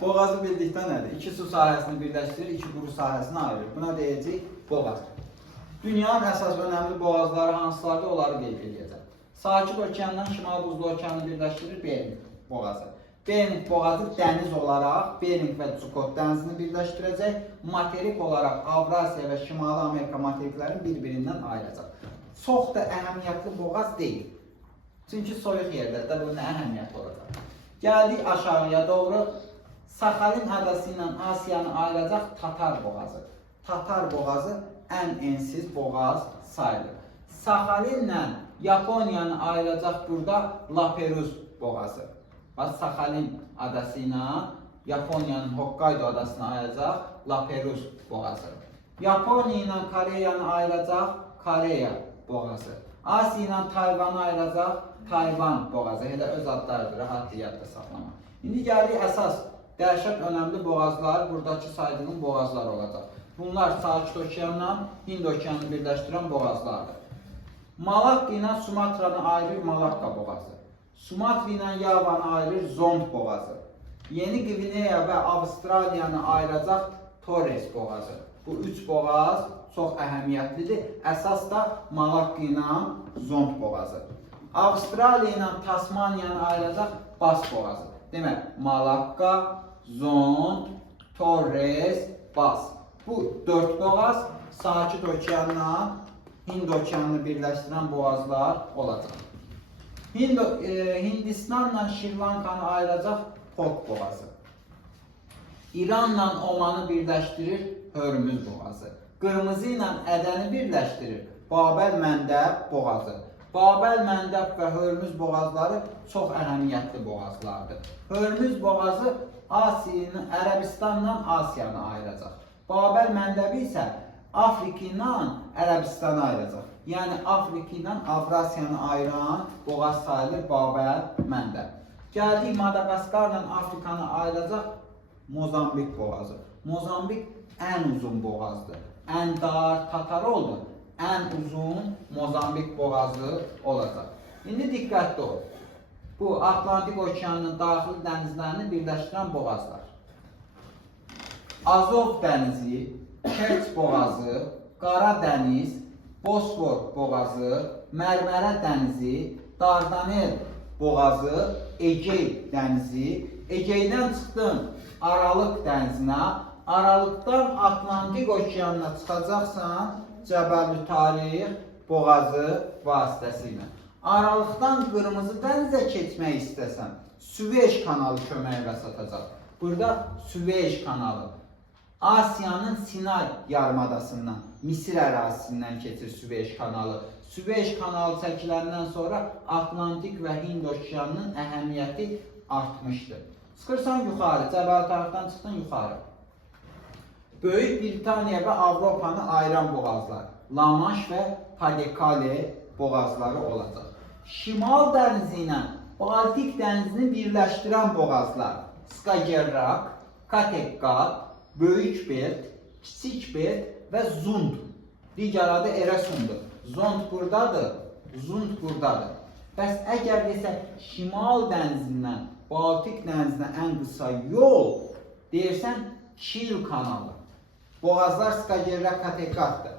Boğazı bildikdə nədir? İki su sahəsini birləşdirir, iki quru sahəsini ayırır. Buna deyəcək boğaz. Dünyanın əsas önəmli boğazları hansılardır, onları qeyd edəcəm. Sakit okeandan Şimal Buzlu okeanı birləşdirir Bering boğazı. Bering boğazı dəniz olaraq Bering və Çukot dənizini birləşdirəcək. Materik olaraq Avrasiya və Şimali Amerika materiklərini bir-birindən ayıracaq. Çox da əhəmiyyətli boğaz deyil. Çünki soyuq yerlərdə bunun əhəmiyyəti olacaq. Gəldik aşağıya doğru. Sakhalin adası ilə Asiyanı ayıracaq Tatar boğazı. Tatar boğazı ən ensiz boğaz sayılır. Sakhalinlə Yaponiyanı ayıracaq burada Laperuz boğazı. Bax, Sakhalin adası ilə Yaponiyanın Hokkaido adasını ayıracaq Laperuz boğazı. Yaponiya ilə Koreyanı ayıracaq Koreya boğazı. Asiya ilə Tayvanı ayıracaq Tayvan boğazı. Elə öz adlardır, rahat yadda saxlamaq. İndi gəlirik əsas dəhşət önəmli boğazlar, buradakı saydığım boğazlar olacaq. Bunlar Sakit okeanla Hind okeanını birləşdirən boğazlardır. Malakka ilə Sumatranı ayırır Malakka boğazı. Sumatra ilə Yavanı ayırır Zond boğazı. Yeni Qvineya və Avustraliyanı ayıracaq Torres boğazı. Bu üç boğaz çox əhəmiyyətlidir. Əsas da Malakka ilə Zond boğazı. Avustraliya ilə Tasmaniyanı ayıracaq Bas boğazı. Demək, Malakka, Zond, Torres, Bas. Bu dört boğaz Sakit okeanla Hind okeanını birləşdirən boğazlar olacaq. Hindistanla Şri Lankanı ayıracaq Pot boğazı. İranla Omanı birləşdirir Hörmüz boğazı. Qırmızı ilə Ədəni birləşdirir Babel-Məndəb boğazı. Babel-Məndəb və Hörmüz boğazları çox əhəmiyyətli boğazlardır. Hörmüz boğazı Asiyanı, Ərəbistanla Asiyanı ayıracaq. Babel-Məndəbi isə Afrika ilə Ərəbistanı ayıracaq. Yəni Afrika ilə Avrasiyanı ayıran boğaz sayılır Babel-Məndəb. Gəldik Madaqaskarla Afrikanı ayıracaq Mozambik boğazı. Mozambik ən uzun boğazdır. Ən dar Tatar oldu. Ən uzun Mozambik boğazı olacaq. İndi diqqətli ol. Bu Atlantik okeanının daxili dənizlərini birləşdirən boğazlar. Azov dənizi, Kerç boğazı, Qara dəniz, Bosfor boğazı, Mərmərə dənizi, Dardanel boğazı, Egey dənizi, Egeydən çıxdın Aralıq dənizinə, Aralıqdan Atlantik okeanına çıxacaqsan Cəbəlütariq boğazı vasitəsilə. Aralıqdan Qırmızı dənizə keçmək istəsən, Süveyş kanalı köməyi vəsatacaq. Burada Süveyş kanalı Asiyanın Sinay yarımadasından, Misir ərazisindən keçir Süveyş kanalı. Süveyş kanalı çəkiləndən sonra Atlantik və Hind okeanının əhəmiyyəti artmışdır. Çıxırsan yuxarı, Cəbəlütariqdən çıxdın yuxarı. Böyük Britaniya və Avropanı ayıran boğazlar, La Manche və Pas-de-Calais boğazları olacaq. Şimal dənizi ilə Baltik dənizini birləşdirən boğazlar, Skagerrak, Kattegat, Böyük Belt, Kiçik Belt və Zund. Digər adı Eresundur. Zond buradadır, Zund buradadır. Bəs əgər desək Şimal dənizindən Baltik dənizinə ən qısa yol deyirsən Kil kanalı. Boğazlar Skagerrak, Kattegatdır.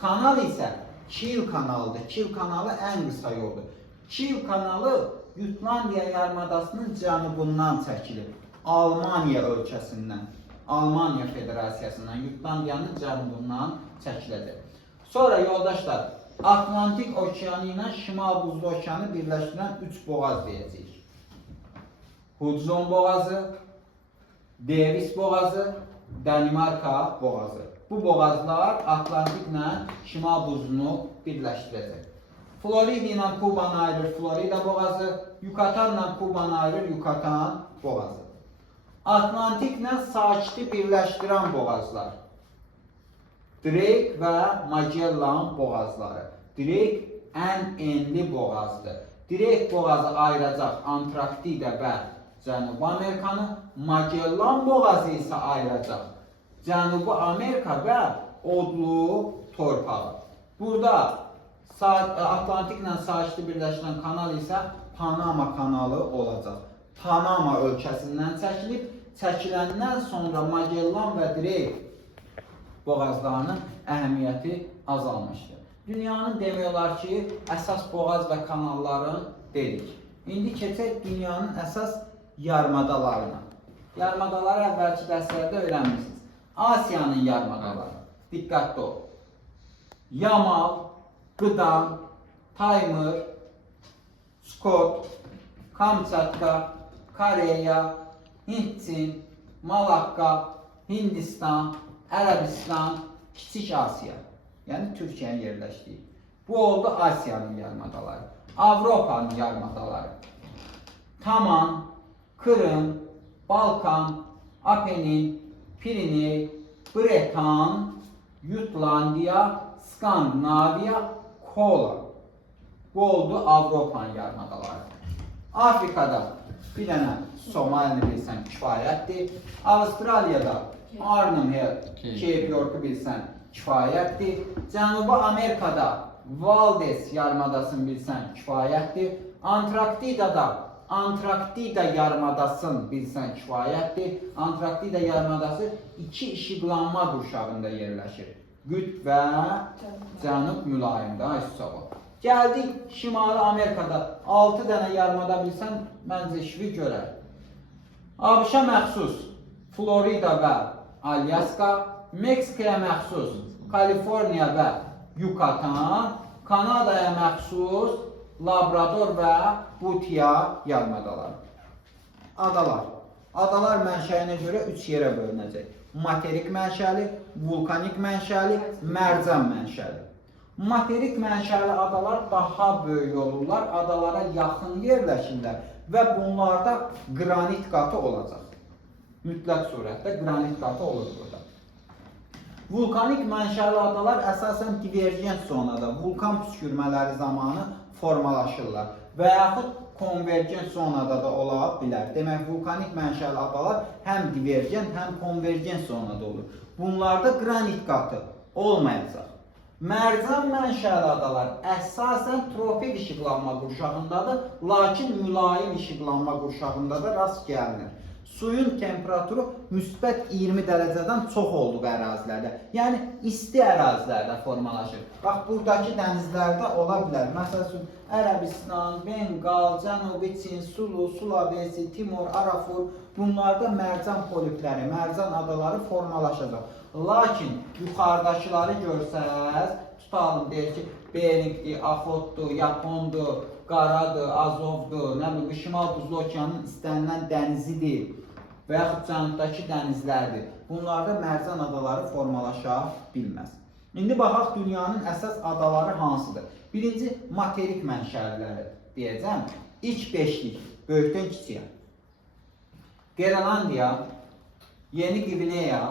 Kanal isə Kil kanalıdır. Kil kanalı ən qısa yoldur. Kil kanalı Jutlandiya yarımadasının cənubundan çəkilir. Almaniya ölkəsindən, Almaniya Federasiyasından, Jutlandiyanın cənubundan çəkiləcək. Sonra yoldaşlar, Atlantik okeanı ilə Şimal Buzlu okeanı birləşdirən üç boğaz deyəcəyik. Hudson boğazı, Davis boğazı, Danimarka boğazı. Bu boğazlar Atlantiklə Şimal buzunu birləşdirəcək. Florida ilə Kubanı ayırır Florida boğazı, Yukatanla Kubanı ayırır Yukatan boğazı. Atlantiklə Sakiti birləşdirən boğazlar. Drake və Magellan boğazları. Drake ən enli boğazdır. Drake boğazı ayıracaq Antarktida və Cənubi Amerikanı, Magellan boğazı isə ayıracaq Cənubi Amerika və odlu torpağı. Burada Atlantiklə Sakiti birləşdirən kanal isə Panama kanalı olacaq. Panama ölkəsindən çəkilib çəkiləndən sonra Magellan və Drake boğazlarının əhəmiyyəti azalmışdır. Dünyanın demək olar ki, əsas boğaz və kanalların dedik. İndi keçək dünyanın əsas yarımadalarına. Yarımadaları əvvəlki dərslərdə öyrənmişsiniz. Asiyanın yarımadaları. Diqqətli ol. Yamal, Qıdan, Taymır, Skot, Kamçatka, Koreya, Hindçin, Malakka, Hindistan, Ərəbistan, Kiçik Asiya. Yəni Türkiyənin yerləşdiyi. Bu oldu Asiyanın yarımadaları. Avropanın yarımadaları. Taman, Kırım, Balkan, Apenin, Piriney, Bretan, Jutlandiya, Skandinaviya, Kola. Bu oldu Avropanın yarımadaları. Afrikada bir dənə Somalini bilsən kifayətdir. Avustraliyada Arnhem Cape Yorku bilsən kifayətdir. Cənubi Amerikada Valdes yarımadasını bilsən kifayətdir. Antarktida yarımadasını bilsən kifayətdir. Antarktida yarımadası iki işıqlanma qurşağında yerləşir. Qütb və Cənub mülayimdir. Ay sağ ol. Gəldik Şimali Amerikada 6 dənə yarımada bilsən, məncə işvi görər. ABŞ-a məxsus Florida və Alyaska, Meksikaya məxsus Kaliforniya və Yucatan, Kanadaya məxsus Labrador və Butiya yarımadaları. Adalar. Adalar mənşəyinə görə 3 yerə bölünəcək. Materik mənşəli, vulkanik mənşəli, mərcan mənşəli. Materik mənşəli adalar daha böyük olurlar, adalara yaxın yerləşirlər və bunlarda qranit qatı olacaq. Mütləq surətdə qranit qatı olur burada. Vulkanik mənşəli adalar əsasən divergent zonada, vulkan püskürmələri zamanı formalaşırlar və yaxud konvergent zonada da ola bilər. Demək, vulkanik mənşəli adalar həm divergent, həm konvergent zonada olur. Bunlarda qranit qatı olmayacaq. Mərcan mənşəli adalar əsasən tropik işıqlanma qurşağındadır, lakin mülayim işıqlanma qurşağında da rast gəlinir. Suyun temperaturu müsbət 20 dərəcədən çox olduğu ərazilərdə, yəni isti ərazilərdə formalaşır. Bax, buradakı dənizlərdə ola bilər. Məsələn, Ərəbistan, Benqal, Cənubi Çin, Sulu, Sulawesi, Timor, Arafur, bunlarda mərcan polipləri, mərcan adaları formalaşacaq. Lakin yuxarıdakıları görsəz, tutalım, deyir ki, Beringdir, Axotdur, Yapondur, Qaradır, Azovdur, nə bilim, Şimal Buzlu Okeanın istənilən dənizidir və yaxud cənubdakı dənizlərdir. Bunlarda mərcan adaları formalaşa bilməz. İndi baxaq, dünyanın əsas adaları hansıdır? Birinci, materik mənşəliləri deyəcəm. İlk beşlik, böyükdən kiçiyə. Grenlandiya, Yeni Gvineya,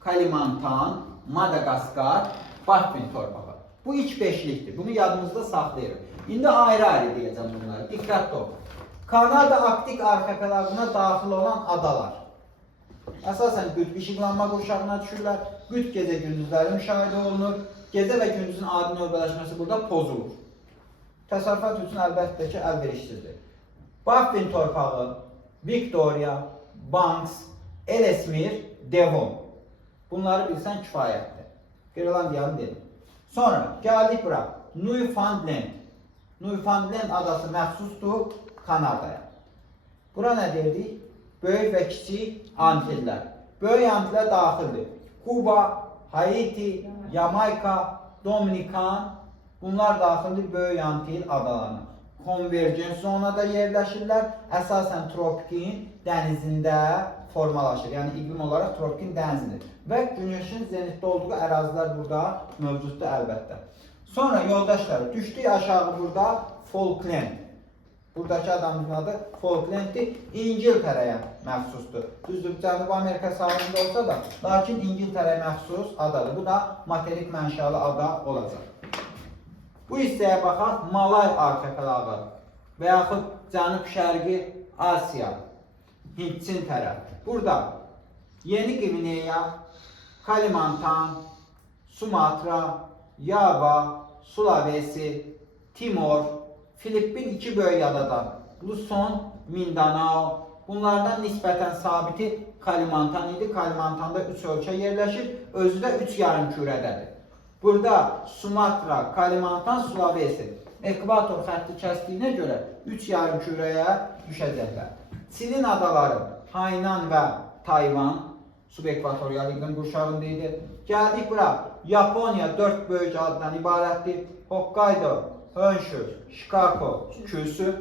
Kalimantan, Madagaskar, Baffin torpağı. Bu ilk beşlikdir. Bunu yadımızda saxlayırıq. İndi ayrı-ayrı deyəcəm bunları. Diqqətli ol. Kanada Arktik arxipelagına daxil olan adalar. Əsasən qütb işıqlanma qurşağına düşürlər. Qütb gecə gündüzləri müşahidə olunur. Gecə və gündüzün adi növbələşməsi burada pozulur. Təsərrüfat üçün əlbəttə ki, əlverişsizdir. Baffin torpağı, Victoria, Banks, Ellesmere, Devon. Bunları bilsən kifayətdir. Grenlandiyanı dedim. Sonra gəldik bura. Newfoundland. Newfoundland adası məxsusdur Kanadaya. Bura nə deyirdik? Böyük və kiçik Antillər. Böyük Antillər daxildir. Kuba, Haiti, Yamayka, Dominikan, bunlar daxildir Böyük Antil adalarına. Konvergent zonada yerləşirlər. Əsasən tropikin dənizində formalaşır. Yəni iqlim olaraq tropikin dənizidir. Və günəşin zenitdə olduğu ərazilər burada mövcuddur əlbəttə. Sonra yoldaşlar, düşdük aşağı burada Falkland. Buradakı adamın adı Falklanddir. İngiltərəyə məxsusdur. Düzdür, Cənubi Amerika sahilində olsa da, lakin İngiltərəyə məxsus adadır. Bu da materik mənşəli ada olacaq. Bu hissəyə baxaq, Malay arxipelağı və yaxud Cənub-Şərqi Asiya, Hindçin tərəf. Burada Yeni Gvineya, Kalimantan, Sumatra, Yava, Sulawesi, Timor, Filippin iki böyük adadan, Luzon, Mindanao, bunlardan nisbətən sabiti Kalimantan idi. Kalimantanda 3 ölkə yerləşir. Özü də 3 yarımkürədədir. Burada Sumatra, Kalimantan, Sulawesi ekvator xətti kəsdiyinə görə 3 yarımkürəyə düşəcəklər. Çinin adaları Hainan və Tayvan subekvatorial iqlim qurşağında idi. Gəldik bura. Yaponiya 4 böyük adadan ibarətdir. Hokkaido, Honshu, Shikoku, Kyushu.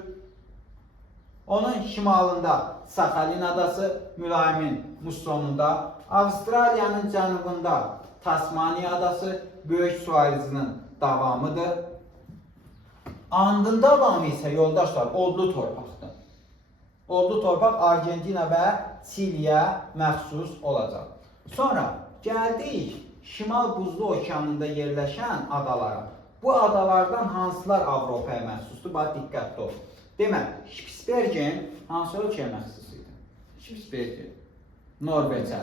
Onun şimalında Sakhalin adası, mülayimin mussonunda. Avstraliyanın cənubunda Tasmaniya adası, böyük su ayrıcının davamıdır. Andın davamı isə yoldaşlar odlu torpaqdır. Odlu torpaq Argentina və Çiliyə məxsus olacaq. Sonra gəldik Şimal Buzlu Okeanında yerləşən adalara. Bu adalardan hansılar Avropaya məxsusdur? Bax, diqqətli ol. Demək, Spitsbergen hansı ölkəyə məxsus idi? Spitsbergen, Norveçə.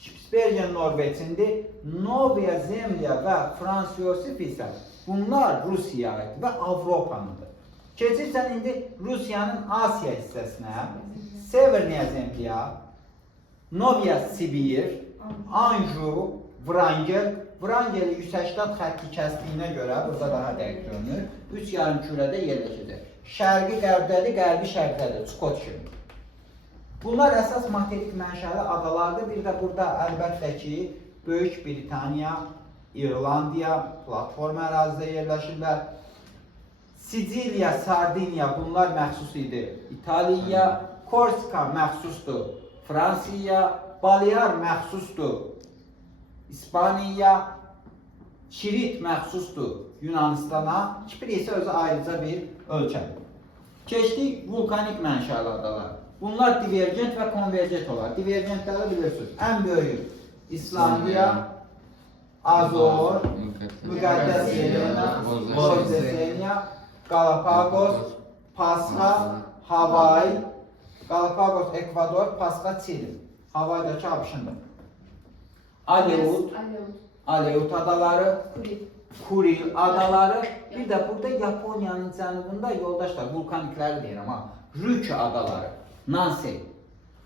Spitsbergen Norveçindir. Novaya Zemlya və Frans Yosif isə bunlar Rusiyaya və Avropanıdır. Keçirsən indi Rusiyanın Asiya hissəsinə, Severnaya Zemlya, Novaya Sibir, Anju, Vrangel. Vrangeli 180 xətti kəsdiyinə görə, burada daha dəqiq görünür, 3 yarımkürədə yerləşəcək. Şərqi qərbdədir, qərbi şərqdədir, Skot kimi. Bunlar əsas materik mənşəli adalardır. Bir də burada əlbəttə ki, Böyük Britaniya, İrlandiya, platform ərazidə yerləşirlər. Siciliya, Sardiniya bunlar məxsus idi İtaliyaya, Korsika məxsusdur Fransiyaya, Balear məxsusdur İspaniyaya, Kirit məxsusdur Yunanistana, Kipr isə özü ayrıca bir ölkədir. Keçdik vulkanik mənşəli adalar. Bunlar divergent və konvergent olar. Divergentləri bilirsiniz. Ən böyük İslandiya, Azor, Müqəddəs Yelena, Bozesenia, Galapagos, Pasxa, Havay, Galapagos, Ekvador, Pasxa, Çili. Havaydakı abşındır. Aleut adaları, Kuril adaları, bir də burada Yaponiyanın cənubunda yoldaşlar, vulkanikləri deyirəm ha, Ryukyu adaları, Nansei.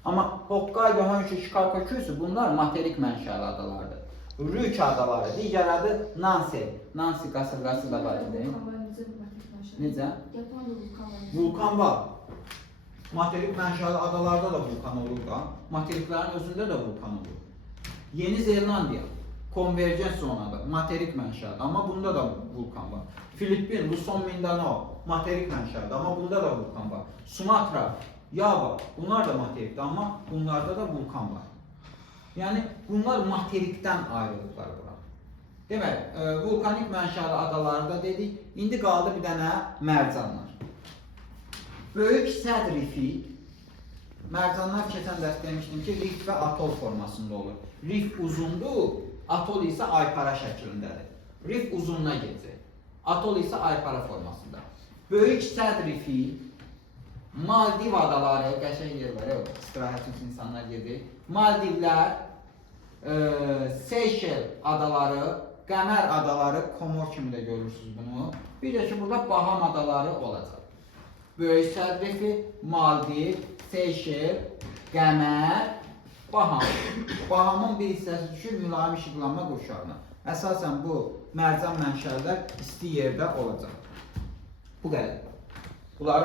Amma Hokkaido, Honshu, Shikoku, Kyushu bunlar materik mənşəli adalardır. Ryukyu adaları, digər adı Nansei. Nansei qasırğası da var idi. Necə? Vulkan var. Materik mənşəli adalarda da vulkan olur da, materiklərin özündə də vulkan olur. Yeni Zelandiya konvergent zonadır, materik mənşəlidir, amma bunda da vulkan var. Filippin, Luzon, Mindanao materik mənşəlidir, amma bunda da vulkan var. Sumatra, Yava bunlar da materikdir, amma bunlarda da vulkan var. Yəni bunlar materikdən ayrılıqlar bura. Demək, vulkanik mənşəli adalarda dedik, indi qaldı bir dənə mərcanlar. Böyük səd rifi, mərcanlar keçən dərs demişdim ki, rif və atol formasında olur. Rif uzundur, atol isə aypara şəklindədir. Rif uzununa geçir, atol isə aypara formasında. Böyük səd rifi, Maldiv adaları, qəşəng yer var, istirahət üçün insanlar gedir. Maldivlər, Seyşel adaları, Qəmər adaları, Komor kimi də görürsünüz bunu. Bir də ki, burada Baham adaları olacaq. Böyük səd rifi, Maldiv, Seyşel, Qəmər, Baham. Bahamın bir hissəsi düşür mülayim işıqlanma qurşağına. Əsasən bu mərcan mənşəllər isti yerdə olacaq. Bu qədər. Bunları